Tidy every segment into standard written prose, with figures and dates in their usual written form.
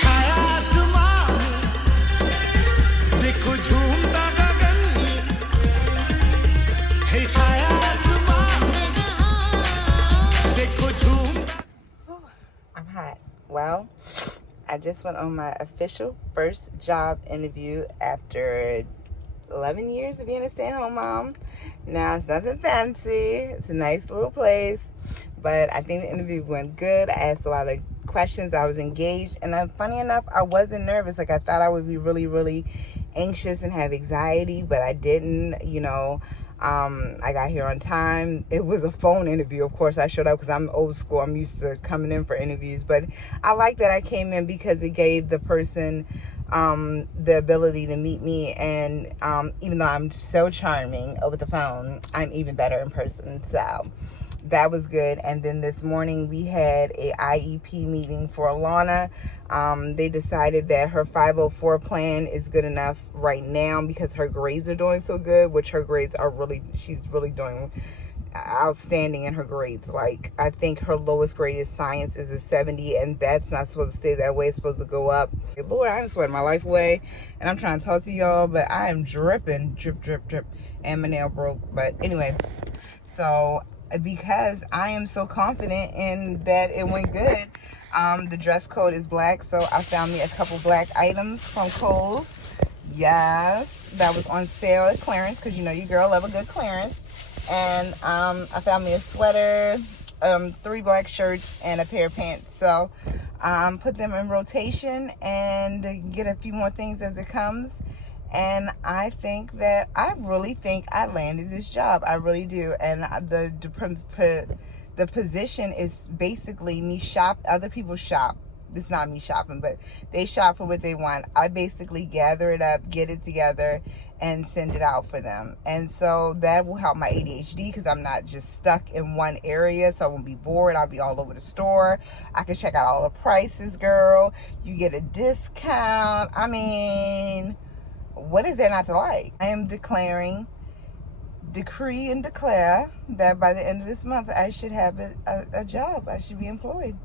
छाया आसमां देखो झूमता गगन है छाया आसमां देखो झूमता I'm hot. Well, I just went on my official first job interview after 11 years of being a stay-at-home mom. Now, it's nothing fancy. It's a nice little place. But I think the interview went good. I asked a lot of questions. I was engaged. And funny enough, I wasn't nervous. Like, I thought I would be really, really anxious and have anxiety. But I didn't, I got here on time. It was a phone interview. Of course, I showed up because I'm old school. I'm used to coming in for interviews. But I like that I came in because it gave the person the ability to meet me. And even though I'm so charming over the phone, I'm even better in person. So that was good. And then this morning we had a IEP meeting for Alana. They decided that her 504 plan is good enough right now because her grades are doing so good, which her grades are really, she's really doing outstanding in her grades. Like, I think her lowest grade is science is a 70, and that's not supposed to stay that way. It's supposed to go up. Lord, I'm sweating my life away, and I'm trying to talk to y'all, but I am dripping, drip, drip, drip, and my nail broke. But anyway, so because I am so confident in that it went good, the dress code is black, so I found me a couple black items from Kohl's. Yes, that was on sale at clearance, because you know your girl love a good clearance. And I found me a sweater, 3 black shirts, and a pair of pants. So put them in rotation and get a few more things as it comes. And I really think I landed this job. I really do. And the position is basically me shop. Other people shop. It's not me shopping, but they shop for what they want. I basically gather it up, get it together, and send it out for them. And so that will help my ADHD because I'm not just stuck in one area, so I won't be bored. I'll be all over the store. I can check out all the prices, girl. You get a discount. I mean, what is there not to like? I am decree and declare that by the end of this month, I should have a job. I should be employed.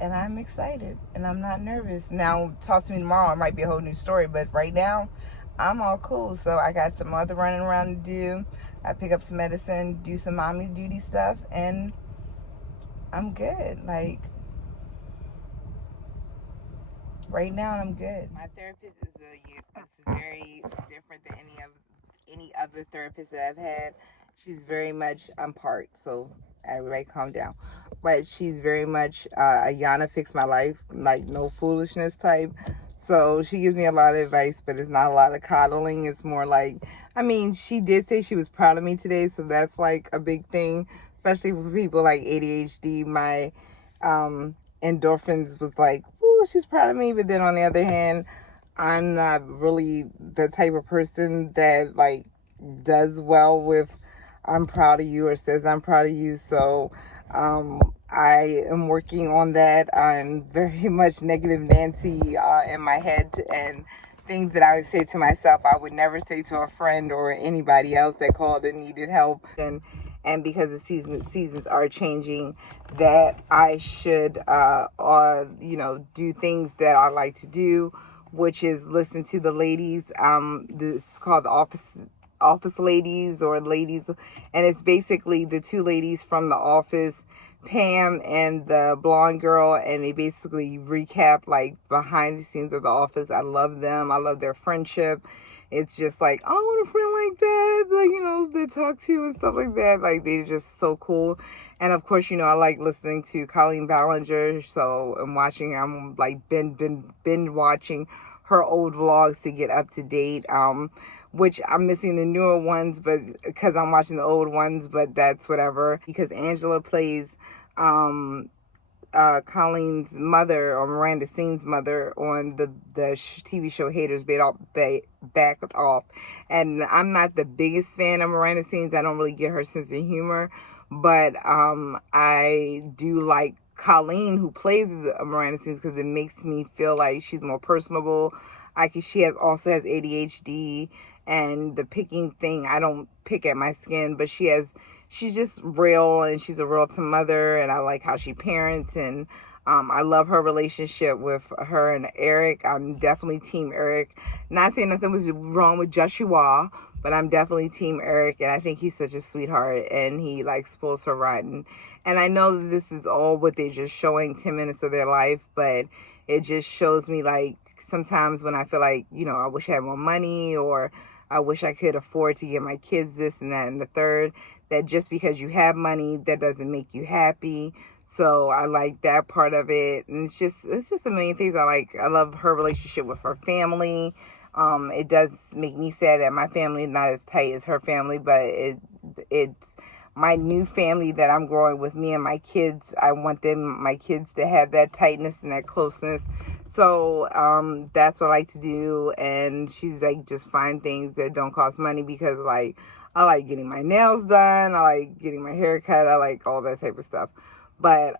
And I'm excited, and I'm not nervous. Now, talk to me tomorrow. It might be a whole new story, but right now, I'm all cool. So I got some other running around to do. I pick up some medicine, do some mommy duty stuff, and I'm good. Like, right now, I'm good. My therapist is very different than any other therapist that I've had. She's very much, I'm part, so everybody calm down. But she's very much a Yana fix my life, like no foolishness type. So she gives me a lot of advice, but it's not a lot of coddling. It's more like, I mean, she did say she was proud of me today, so that's like a big thing, especially for people like ADHD. My endorphins was like, ooh, she's proud of me. But then on the other hand, I'm not really the type of person that like does well with I'm proud of you or says I'm proud of you. So I am working on that. I'm very much negative Nancy in my head, and things that I would say to myself I would never say to a friend or anybody else that called and needed help. And because the seasons are changing, that I should do things that I like to do, which is listen to the ladies. This is called the office ladies or ladies, and it's basically the two ladies from The Office, Pam and the blonde girl, and they basically recap like behind the scenes of The Office. I love them. I love their friendship. It's just like, oh, I want a friend like that, like, they talk to and stuff like that. Like, they're just so cool. And of course, I like listening to Colleen Ballinger, so I'm like been watching her old vlogs to get up to date. Which I'm missing the newer ones, but because I'm watching the old ones, but that's whatever. Because Angela plays Colleen's mother, or Miranda Sings' mother, on the TV show Haters Backed Off. And I'm not the biggest fan of Miranda Sings. I don't really get her sense of humor, but I do like Colleen, who plays Miranda Sings, because it makes me feel like she's more personable. She also has ADHD, and the picking thing, I don't pick at my skin, but she has she's just real, and she's a real time mother, and I like how she parents, and I love her relationship with her and Eric. I'm definitely team Eric. Not saying nothing was wrong with Joshua, but I'm definitely team Eric, and I think he's such a sweetheart, and he like spoils her rotten. And I know that this is all what they're just showing 10 minutes of their life, but it just shows me like sometimes when I feel like, I wish I had more money, or I wish I could afford to give my kids this and that and the third, that just because you have money, that doesn't make you happy. So I like that part of it. And it's just a million things I like. I love her relationship with her family. It does make me sad that my family is not as tight as her family, but it's my new family that I'm growing with, me and my kids. I want my kids to have that tightness and that closeness. So that's what I like to do. And she's like, just find things that don't cost money, because like I like getting my nails done, I like getting my hair cut, I like all that type of stuff. But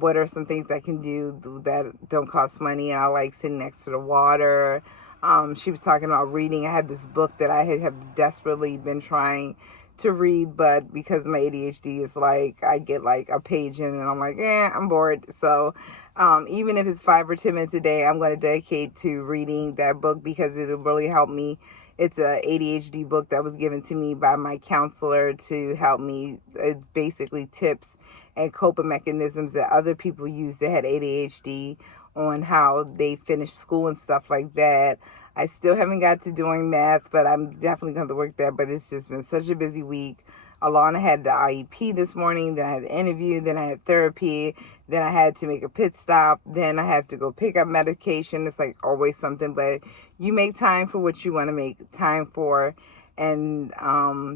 what are some things I can do that don't cost money? And I like sitting next to the water. She was talking about reading. I had this book that I have desperately been trying to read, but because my ADHD is like, I get like a page in and I'm like, I'm bored. So even if it's 5 or 10 minutes a day, I'm going to dedicate to reading that book, because it'll really help me. It's a ADHD book that was given to me by my counselor to help me. It's basically tips and coping mechanisms that other people use that had ADHD, on how they finish school and stuff like that. I still haven't got to doing math, but I'm definitely going to work that. But it's just been such a busy week. Alana had the IEP this morning, then I had the interview, then I had therapy, then I had to make a pit stop, then I have to go pick up medication. It's like always something, but you make time for what you want to make time for. And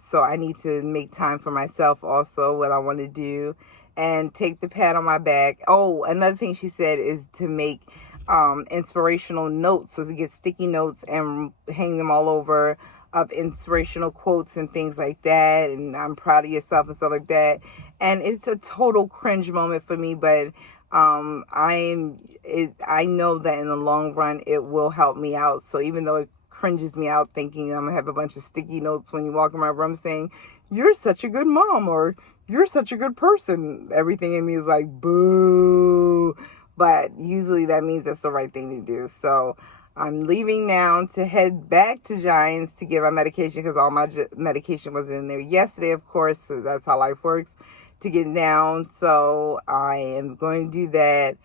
so I need to make time for myself also, what I want to do, and take the pat on my back. Oh, another thing she said is to make inspirational notes, so to get sticky notes and hang them all over, of inspirational quotes and things like that, and I'm proud of yourself and stuff like that. And it's a total cringe moment for me, but I know that in the long run it will help me out. So even though it cringes me out thinking I'm gonna have a bunch of sticky notes when you walk in my room saying, "You're such a good mom," or "You're such a good person," everything in me is like, boo. But usually that means that's the right thing to do. So I'm leaving now to head back to Giants to get my medication, because all my medication was in there yesterday, of course. So that's how life works, to get down. So I am going to do that.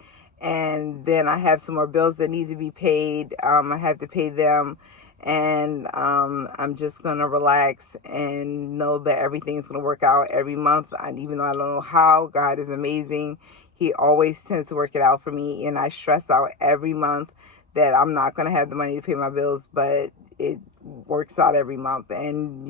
And then I have some more bills that need to be paid. I have to pay them. And I'm just going to relax and know that everything's going to work out every month. And even though I don't know how, God is amazing. He always tends to work it out for me. And I stress out every month that I'm not going to have the money to pay my bills, but it works out every month. And,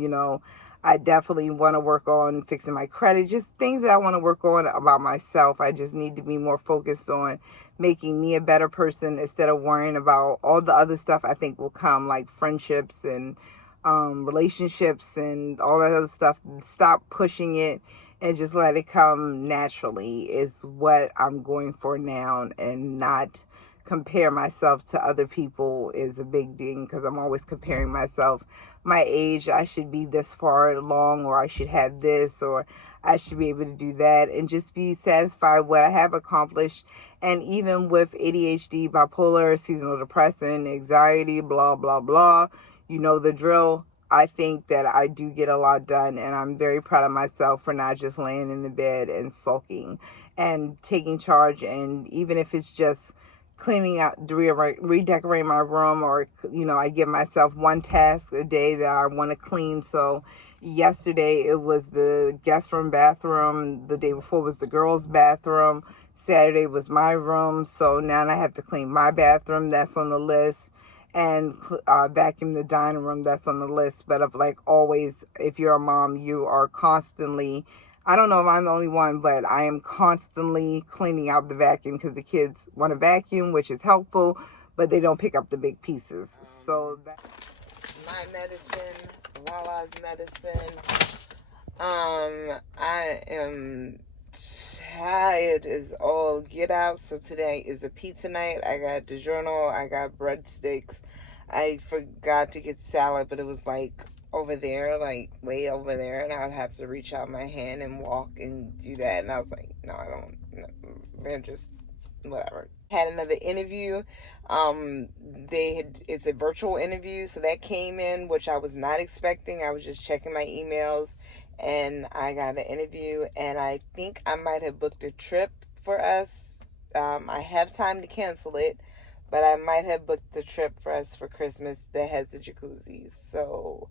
I definitely want to work on fixing my credit, just things that I want to work on about myself. I just need to be more focused on making me a better person, instead of worrying about all the other stuff I think will come, like friendships and relationships and all that other stuff. Stop pushing it and just let it come naturally is what I'm going for now, and not compare myself to other people is a big thing, because I'm always comparing myself. My age, I should be this far along, or I should have this, or I should be able to do that, and just be satisfied with what I have accomplished. And even with ADHD, bipolar, seasonal depression, anxiety, blah, blah, blah, you know the drill. I think that I do get a lot done, and I'm very proud of myself for not just laying in the bed and sulking, and taking charge. And even if it's just cleaning out, redecorating my room, or I give myself one task a day that I want to clean. So yesterday it was the guest room bathroom, the day before was the girls' bathroom, Saturday was my room. So now I have to clean my bathroom, that's on the list, and vacuum the dining room, that's on the list. But of like always, if you're a mom, you are constantly, I don't know if I'm the only one, but I am constantly cleaning out the vacuum, because the kids want to vacuum, which is helpful, but they don't pick up the big pieces. So that's my medicine, Lala's medicine. I am tired as all get out. So today is a pizza night. I got DiGiorno, I got breadsticks. I forgot to get salad, but it was like over there, like way over there, and I would have to reach out my hand and walk and do that. And I was like, no, I don't. No, they're just whatever. Had another interview. It's a virtual interview, so that came in, which I was not expecting. I was just checking my emails, and I got an interview, and I think I might have booked a trip for us. I have time to cancel it, but I might have booked a trip for us for Christmas that has the jacuzzi. So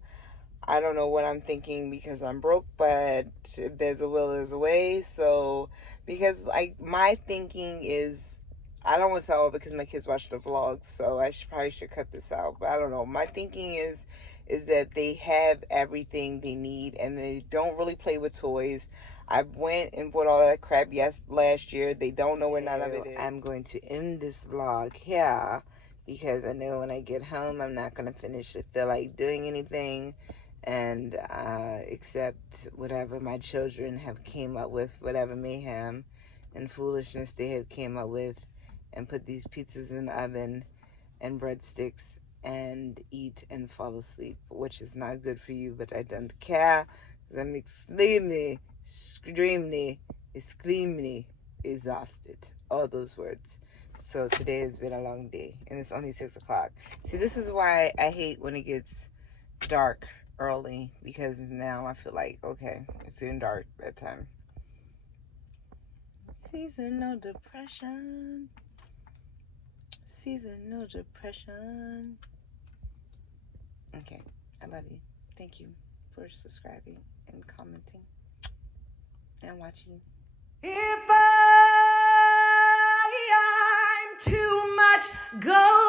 I don't know what I'm thinking because I'm broke, but if there's a will, there's a way. So, because like my thinking is, I don't want to tell because my kids watch the vlogs, so I probably should cut this out. But I don't know. My thinking is that they have everything they need and they don't really play with toys. I went and bought all that crap last year. They don't know where none of it is. I'm going to end this vlog here because I know when I get home I'm not going to feel like doing anything and accept whatever my children have came up with, whatever mayhem and foolishness they have came up with, and put these pizzas in the oven and breadsticks and eat and fall asleep, which is not good for you, but I don't care because I'm extremely exhausted. All those words. So today has been a long day and it's only 6 o'clock. See, this is why I hate when it gets dark early, because now I feel like, okay, it's getting dark bedtime. Seasonal depression. Seasonal depression. Okay, I love you. Thank you for subscribing and commenting and watching. If I'm too much, go